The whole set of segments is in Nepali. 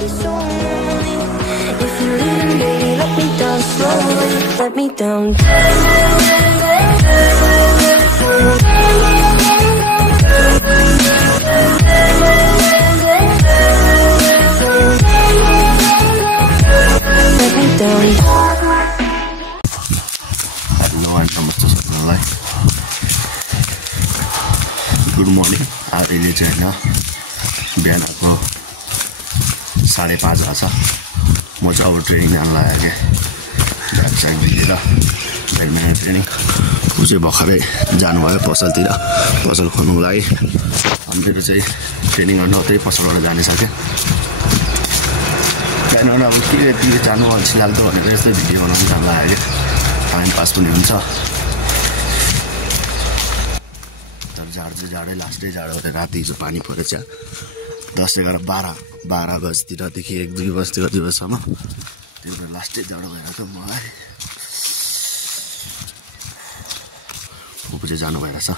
be so lonely. If you're leaving, baby, let me down slowly. Let me down. Let me down. Hello and namaste सबैलाई. Good morning. अहिले चाहिँ हैन बिहानको 5:30 छ. म चाहिँ अब ट्रेनिङ जान लागेँ ब्याक साइड दिएर ब्याडमिन्टन ट्रेनिङ. ऊ चाहिँ भर्खरै जानुभयो पसलतिर पसल खोल्नुको लागि. मेरो चाहिँ ट्रेनिङ गर्नु त्यही पसलबाट जाने छ क्या. त्यहाँबाट अब के जानु अल्छी लाग्दो भनेर यस्तै भिडियो बनाउनु जान लाग्यो. टाइम पास पनि हुन्छ. तर जाडै लास्ट डे जाडो गरेर राति हिजो पानी परेछ 10, 11, 12 बजीतिरदेखि 1-2 बजीतिर दिवससम्म. त्यो बेला लास्ट डे जाडो भएर त मलाई फुपू चाहिँ जानु भइरहेछ.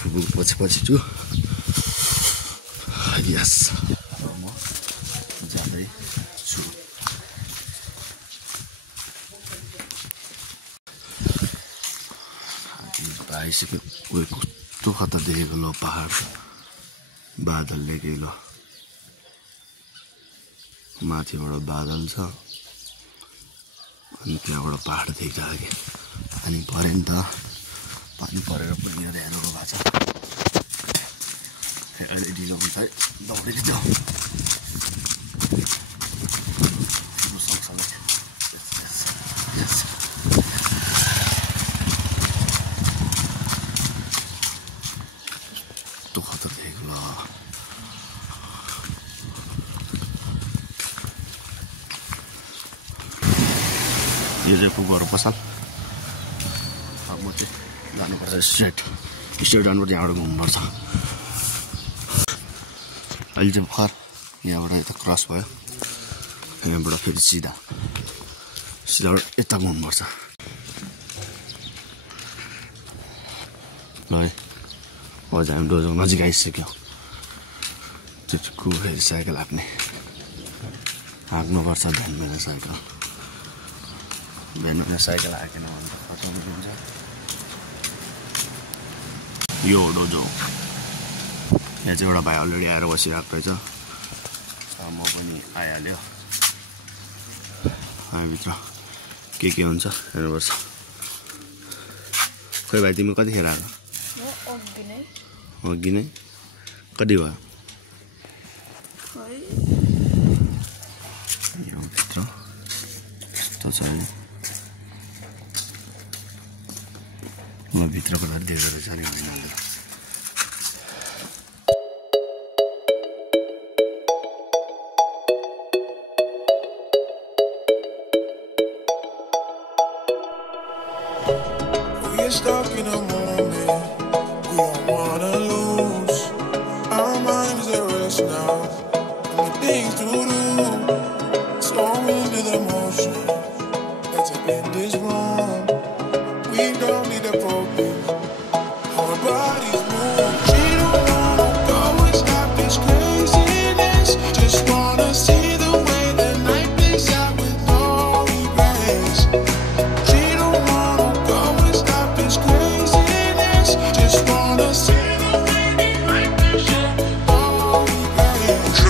फुपू पछि छु. यस म जाँदैछु. आइसक्यो. उयो कस्तो खतर देखेको लो पहाड बादलले के लो माथिबाट बादल छ अनि त्यहाँबाट पहाड देखिरहेको कि पानी पऱ्यो नि त. पानी परेर पनि यहाँ हेरेको भएको छ. अहिले ढिलो हुन्छ है दौडेको थियो. यो चाहिँ फुपूहरू पसल. अब म चाहिँ जानुपर्छ स्ट्रेट जानुपर्छ. यहाँबाट घुम्नुपर्छ. अहिले चाहिँ भर्खर यहाँबाट यता क्रस भयो. यहाँबाट फेरि सिधाबाट यता घुम्नुपर्छ. ल है अझ हामी डोजो नजिक आइसक्यो. त्यो फेरि साइकल हाँक्नुपर्छ. बिहान साइकल हाँकेन भने त खतम हुन्छ. यो हो डोजो. यहाँ चाहिँ एउटा भाइ अलरेडी आएर बसिरहेको रहेछ. म पनि आइहाल्यो. हामीभित्र के हुन्छ हेर्नुपर्छ. खोइ भाइ तिमी कतिखेर आएको? अघि नै कति भयो? यो भित्र यस्तो छ नि. म भित्रको लागि देखेर रहेछ नि होइन. Stuck in a moment, we don't wanna lose. Our minds at rest now, and the things to do. Slow into the motion, let's end this wrong. We don't need a problem, our bodies move. She don't wanna go and stop this craziness. Just wanna see the way the night plays out with no regrets. She don't wanna go and stop this craziness. Just wanna see the way the night plays out with no regrets.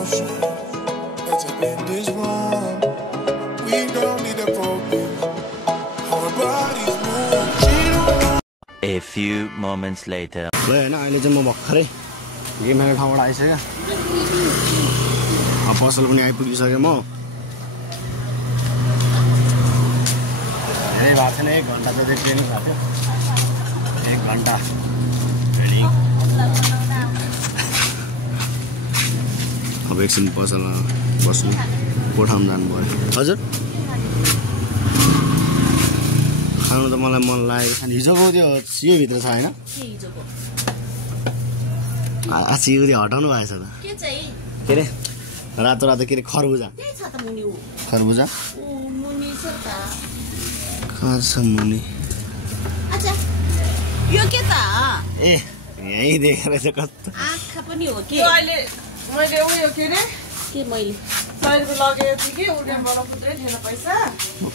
motion. Let's up in this room. We don't need a problem. Our bodies move. She don't know. A few moments later. ल हैन अहिले चाहिँ म भर्खरै गेम खेल्ने ठाउँबाट आइसक्यो पसल पनि आइपुगिसकेँ म धेरै भएको छैन 1 घन्टा जति ट्रेनिङ भएको थियो 1 घन्टा ट्रेनिङ अब एकछिन पसलमा बस्नु कोठामा जानु पर्यो हजुर खानु त मलाई मन लाग्यो अनि हिजोको त्यो सियो भित्र छ हैन हिजोको सियो त्यो हटाउनु भएछ त के चाहिँ के रे रातो रातो के रे खरबुजा त्यही छ त मुनि उ खरबुजा मुनि छ त कहाँ छ मुनि अच्छा यो के त ए यही देखेर चाहिँ कस्तो आँखा पनि हो के अहिले मैले उयो के रे के मैले 100 रुपैयाँ लगेको थिएँ कि उड्यानबाट फुटै थिएन पैसा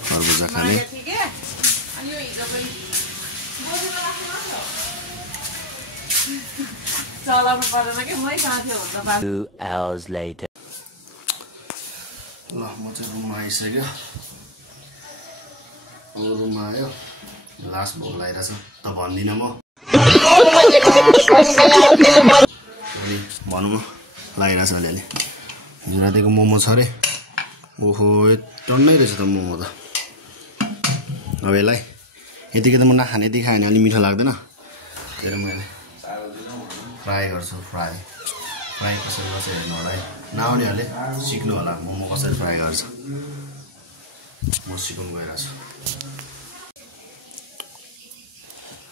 खरबुजा खाने मागेको थिएँ कि अनि यो हिजो पनि बोजूले राख्नु न चलाउनु परेन कि मै कहाँ थियो भन्दा 2 hours later. ल म चाहिँ रुममा आइसक्यो रुममा आयो लास्ट भोक लागिरहेछ त भन्दिनँ म अनि भनौँ लागिरहेछ अलिअलि हिजो रातिको मोमो छ अरे ओहो टन्नै रहेछ त मोमो त अब यसलाई यतिकै त म नखाने यति खायो भने अलि मिठो लाग्दैन त्यही मैले फ्राई गर्छु फ्राई कसरी गर्छ हेर्नु होला है नआउनेहरूले सिक्नु होला मोमो कसरी फ्राई गर्छ म सिकाउनु गइरहेको छु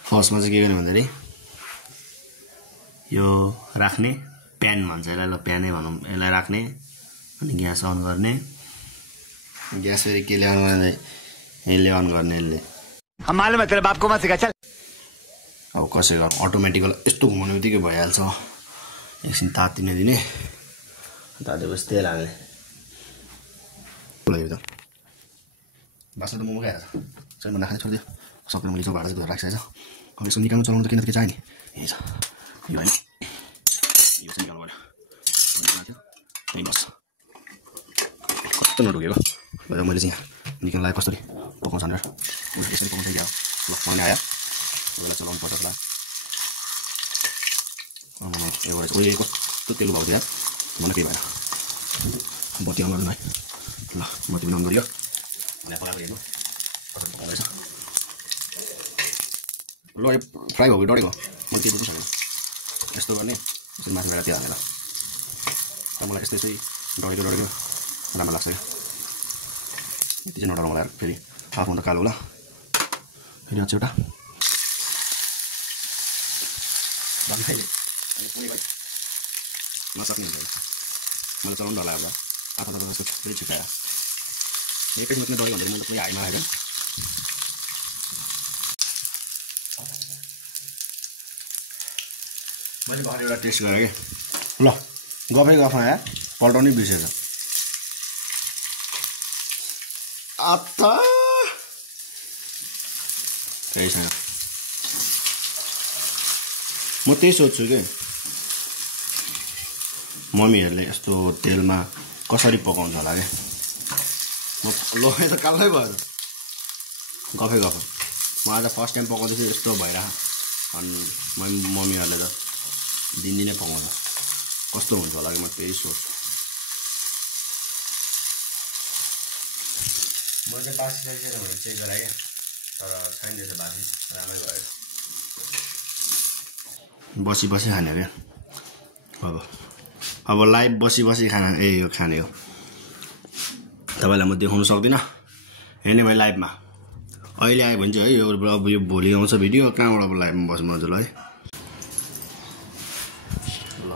फर्स्टमा चाहिँ के गर्ने भन्दाखेरि यो राख्ने प्यान भन्छ यसलाई ल प्यानै भनौँ यसलाई राख्ने अनि ग्यास अन गर्ने ग्यास फेरि केले अन गर्ने यसले अन गर्ने यसले हम मालूम है तेरे बाप को मत सिखा चल अब कसै गर्नु अटोमेटिकल यस्तो घुमाउने बित्तिकै भइहाल्छ एकछिन तातिने दिने तातेपछि तेल हाल्ने त बास्नु त मोमो खाएर चाहिँ म नखाने छोडिदियो सबै मैले जो भाडा चाहिँ राखिसकेको छ अब यसो निकाल्नु चलाउनु त किन त के चाहियो नि यही छ यो होइन यो चाहिँ निकाल्नु पऱ्यो त्यहीँ बस्छ कस्तो नढुकेको मैले चाहिँ निकाल्नु लाग्यो कसरी पकाउँछ भनेर यसरी पकाउँछ क्या ल पानी आयो यसलाई चलाउनु पर्छ होला एउटा उयो कस्तो तेल भएको थियो मलाई केही भएन बत्ती अन गर्नु है ल बत्ती पनि अन गरियो अनि पकाएको हेर्नु कसरी पकाउँदैछ ल फ्राई भएको डढेको मैले केही बुझ्नु सकेन यस्तो गर्ने यसरी माथि गएर त्यो हालेर तर मलाई यस्तो यसै डढेको राम्रो लाग्छ क्या यति चाहिँ नडराउनु होला फेरि आफ्नो त कालो होला फेरि अझ एउटा नसक्ने हुन्छ मैले चलाउनु डर लाग्यो आफू त जस्तो फेरि छिटाएर एकैछिन मात्रै डढ्यो भन्दाखेरि मैले त पुरै हाइमा राखेको मैले भर्खर एउटा टेस्ट गरेँ कि ल गफै गफमा आयो पल्टाउनै बिर्सेछ आत्ता केही छैन म त्यही सोध्छु कि मम्मीहरूले यस्तो तेलमा कसरी पकाउँछ होला क्या म लोहे त कालै भयो गफै गफ म आज फर्स्ट टाइम पकाउँदैछु यस्तो भइरह अनि मम्मीहरूले त दिनदिनै पकाउँछ कस्तो हुन्छ होला कि म त्यही सोच्छु मैले चाहिँ बासी सकिएर भने चेक गराएँ क्या तर छैन रहेछ बासी राम्रै भयो बसी खाने अरे अब लाइभ बसी खाना यो खाने हो तपाईँलाई म देखाउनु सक्दिनँ हेर्ने भयो लाइभमा अहिले आयो भने चाहिँ है यो अब यो भोलि आउँछ भिडियो कहाँबाट अब लाइभमा बस्नु मजाले है ल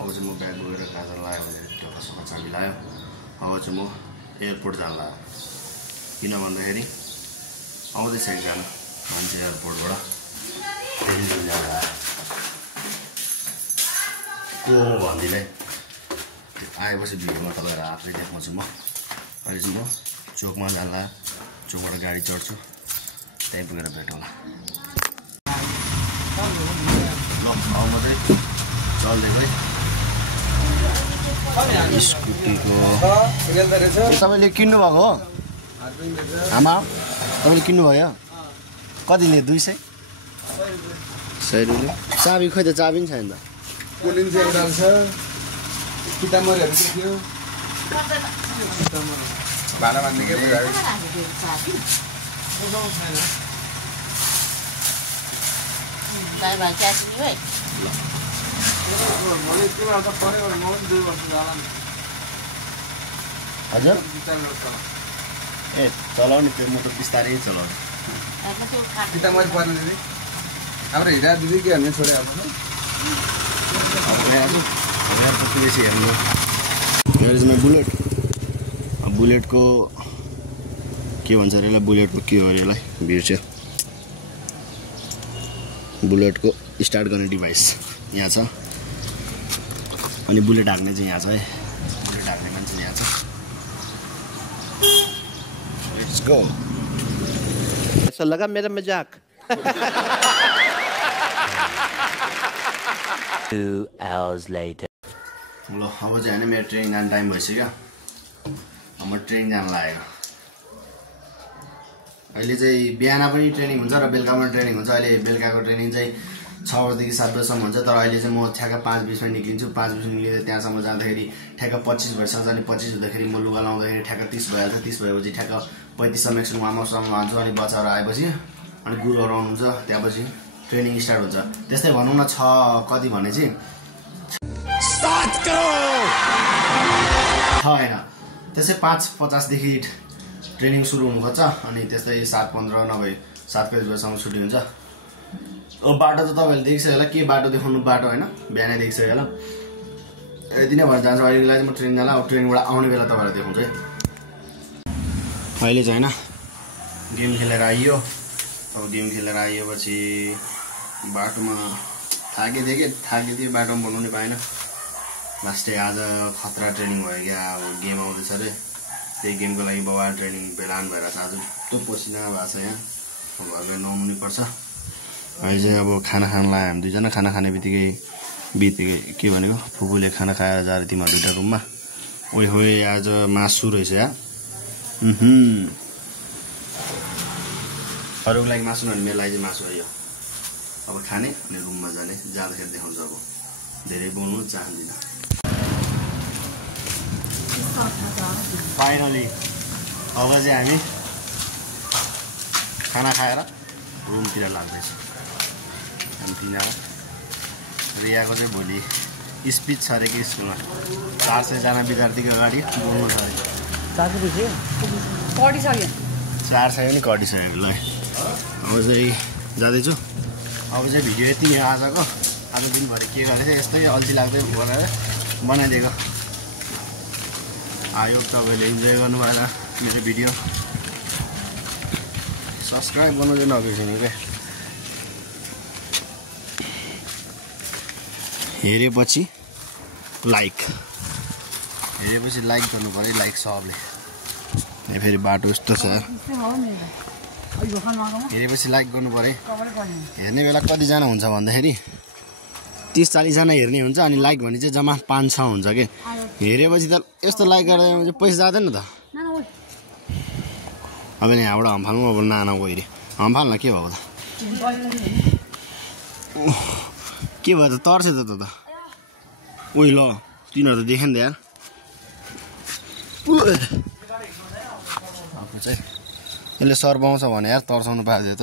अब चाहिँ म ब्याग बोकेर गाजर लायो भने ढोकासँग चाबी लायो अब चाहिँ म एयरपोर्ट जान लाग्यो किन भन्दाखेरि आउँदैछ एकजना मान्छे एयरपोर्टबाट को हो भनिदिँदै आएपछि भिडियोमा तपाईँहरू आफै देखाउँछु म अहिले चाहिँ म चोकमा जाँदा चोकबाट गाडी चढ्छु त्यहीँ पुगेर भेटौँला ल अब म चाहिँ चल्दै गएँ स्कुटीको तपाईँले किन्नु भएको हो आमा तपाईँले किन्नुभयो कति लियो 200 100 रुपियाँ चाबी खोइ त चाबी पनि छैन त कोलिन चाहिँ एउटा छ कितामरहरू के थियो भाडा मान्ने के बुझायो बाई बाई क्यास नि है मैले तिमीहरु त परेको म पनि 2 वर्ष जाला नि हजुर विचार गर्छ ए चलाउने त्यो म त बिस्तारै चलाउने कितामर पर्ने दिदी हाम्रो हिरा दिदी के भन्ने छोडे अब यार कति बेसी हेर्नु Here is my bullet. Bullet को के भन्छ रे बुलेट को के हो रे यसलाई बिर्छ बुलेट को स्टार्ट गर्ने डिभाइस यहाँ छ अनि बुलेट हाक्ने चाहिँ यहाँ छ है बुलेट हाक्ने मान्छे यहाँ छ लेट्स गो ऐसा लगा मेरा मजाक 2 hours later ल अब चाहिँ हैन मेरो ट्रेनिङ जाने टाइम भइसक्यो म ट्रेनिङ जान लाग्यो अहिले चाहिँ बिहान पनि ट्रेनिङ हुन्छ र बेलुका पनि ट्रेनिङ हुन्छ अहिले बेलुकाको ट्रेनिङ चाहिँ 6 बजेदेखि 7 बजेसम्म हुन्छ तर अहिले चाहिँ म ठ्याक्क 5:20 मा निक्लिन्छु 5:20 निक्लिँदा त्यहाँसम्म जाँदाखेरि ठ्याक्क 25 भइसक्छ अनि 25 हुँदाखेरि म लुगा लाउँदाखेरि ठ्याक्क 30 भइहाल्छ 30 भएपछि ठ्याक्क 35 सम्म एकछिन वार्मअपसम्म हान्छु अनि बच्चाहरू आएपछि अनि गुरुहरू आउनुहुन्छ त्यसपछि ट्रेनिङ स्टार्ट हुन्छ त्यस्तै भनौँ न 6 कति भने चाहिँ स्टार्ट गरौ हैन त्यसै 5:50 देखि ट्रेनिङ सुरु हुनु खोज्छ अनि त्यस्तै 7:15 नभए 7 बजेसम्म छुट्टी हुन्छ अब बाटो त तपाईहरुले देखिसक्यो होला के बाटो देखाउनु बाटो हैन बिहानै देखिसक्यो होला यति नै भन्न चाहन्छु अहिलेको लागि म ट्रेनिङ जाला अब ट्रेनिङबाट आउने बेला तपाईहरुले देखाउँछु है अहिले चाहिँ हैन गेम खेलेर आइयो अब गेम खेलेर आइएपछि बाटोमा थाके बाटोमा बनाउनै पाएन लास्टै आज खतरा ट्रेनिङ भयो क्या अब गेम आउँदैछ रे त्यही गेमको लागि बवाल ट्रेनिङ बेलान भएर आज त्यो पसिना भएको छ यहाँ घरमा नुहाउनु पर्छ अहिले चाहिँ अब खाना खान लाग्यो हामी दुईजना खाना खाने बित्तिकै के भनेको फुपूले खाना खाएर जाएर तिमीहरू दुईटा रुममा ओइ होए आज मासु रहेछ या अरूको लागि मासु नभने मेरो लागि चाहिँ मासु आयो अब खाने अनि रुममा जाने जाँदाखेरि देखाउँछु अब धेरै बोल्नु चाहन्दिनँ फाइनली अब चाहिँ हामी खाना खाएर रुमतिर लाग्दैछ हामी तिनीहरू रियाको चाहिँ भोलि स्पिच छ अरे कि स्कुलमा 400 जना विद्यार्थीको अगाडि बोल्नु छ अरे 400 पनि कटिसक्यो ल अब चाहिँ जाँदैछु अब चाहिँ भिडियो यति नै आजको आज दिनभरि के गरेको थिएँ यस्तै अल्छी लाग्दै बनाएर बनाइदिएको आयो तपाईँले इन्जोय गर्नुभयो होला मेरो भिडियो सब्सक्राइब गर्नु चाहिँ नबिर्सिनु क्या हेरेपछि लाइक गर्नु पऱ्यो लाइक सबले फेरि बाटो यस्तो छ हेरेपछि लाइक गर्नु पऱ्यो हेर्ने बेला कतिजना हुन्छ भन्दाखेरि 30-40 जना हेर्ने हुन्छ अनि लाइक भने चाहिँ जम्मा 5-6 हुन्छ के हेरेपछि त यस्तो लाइक गरेर पैसा जाँदैन त अब नि यहाँबाट हम्फाल्नु अब नाना गइरे हम्फाल्न के भएको त के भयो त तर्छ त उही ल तिनीहरू त देखेन त यार अब चाहिँ यसले सर पाउँछ भने यार तर्साउनु पाएको थियो त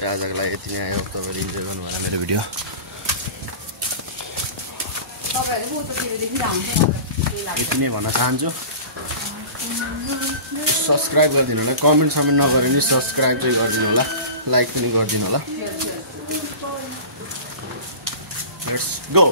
आजको लागि यति नै आयो तपाईँले इन्जोय गर्नु होला मेरो भिडियो यति नै भन्न चाहन्छु सब्सक्राइब गरिदिनु होला कमेन्ट समेन्ट नगरे पनि सब्सक्राइब चाहिँ गरिदिनु होला लाइक पनि गरिदिनु होला लेट्स गो